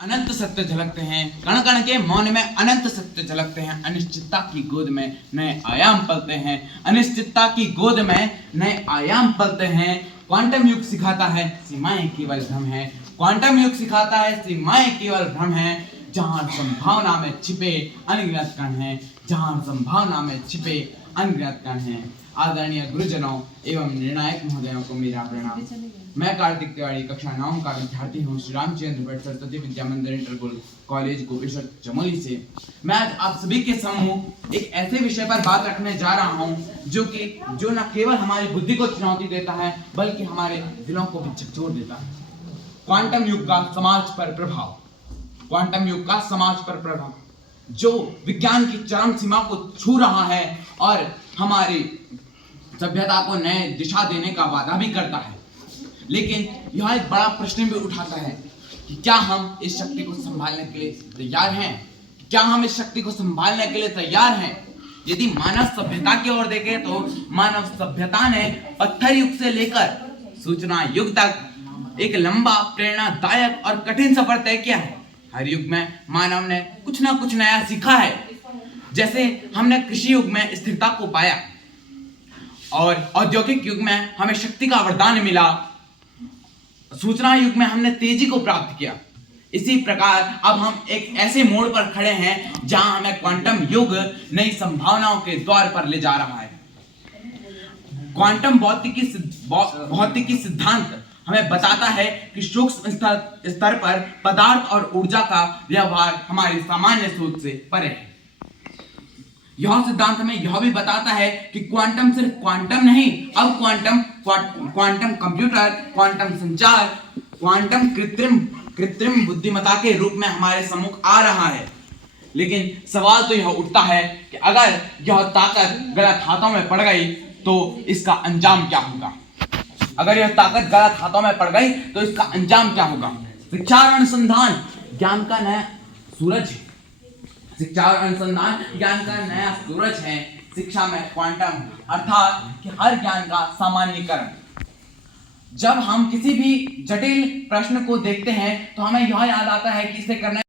अनंत सत्य झलकते हैं, कण कण के मौन में अनंत सत्य झलकते हैं। अनिश्चितता की गोद में नए आयाम पलते हैं, अनिश्चितता की गोद में नए आयाम पलते हैं। क्वांटम युग सिखाता है सीमाएं केवल भ्रम है, क्वांटम युग सिखाता है सीमाएं केवल भ्रम है। जहां संभावना में छिपे अनगिनत कण हैं, जहां संभावना में छिपे अनगिनत कण हैं। आदरणीय गुरुजनों एवं निर्णायक महोदयों को मेरा प्रणाम। मैं कार्तिक तिवारी कक्षा 9 का विद्यार्थी हूँ श्री रामचंद्र भट्ट सरस्वती विद्या मंदिर इंटर कॉलेज गोपेश्वर चमोली से। मैं आज आप सभी के सम्मुख एक ऐसे विषय पर बात रखने जा रहा हूँ जो न केवल हमारी बुद्धि को चुनौती देता है बल्कि हमारे दिलों को भी झकझोर देता है। क्वांटम युग का समाज पर प्रभाव, क्वांटम युग का समाज पर प्रभाव जो विज्ञान की चरम सीमा को छू रहा है और हमारी सभ्यता को नए दिशा देने का वादा भी करता है। लेकिन यह एक बड़ा प्रश्न भी उठाता है कि क्या हम इस शक्ति को संभालने के लिए तैयार हैं? क्या हम इस शक्ति को संभालने के लिए तैयार हैं? यदि मानव सभ्यता की ओर देखें तो मानव सभ्यता ने पत्थर युग से लेकर सूचना युग तक एक लंबा, प्रेरणादायक और कठिन सफर तय किया है। हर युग में मानव ने कुछ ना कुछ नया सीखा है। जैसे हमने कृषि युग में स्थिरता को पाया और औद्योगिक युग में हमें शक्ति का वरदान मिला, सूचना युग में हमने तेजी को प्राप्त किया। इसी प्रकार अब हम एक ऐसे मोड़ पर खड़े हैं जहां हमें क्वांटम युग नई संभावनाओं के द्वार पर ले जा रहा है। क्वांटम भौतिकी सिद्धांत हमें बताता है कि सूक्ष्म स्तर पर पदार्थ और ऊर्जा का व्यवहार हमारी सामान्य सोच से परे है। यह सिद्धांत हमें यह भी बताता है कि क्वांटम सिर्फ क्वांटम नहीं, अब क्वांटम कंप्यूटर, क्वांटम संचार, क्वांटम कृत्रिम बुद्धिमत्ता के रूप में हमारे सम्मुख आ रहा है। लेकिन सवाल तो यह उठता है कि अगर यह ताकत गलत हाथों में पड़ गई तो इसका अंजाम क्या होगा? अगर यह ताकत गलत हाथों में पड़ गई तो इसका अंजाम क्या होगा? शिक्षा और अनुसंधान ज्ञान का नया सूरज है। शिक्षा और अनुसंधान ज्ञान का नया सूरज है। शिक्षा में क्वांटम अर्थात कि हर ज्ञान का सामान्यीकरण। जब हम किसी भी जटिल प्रश्न को देखते हैं तो हमें यह याद आता है कि इसे करने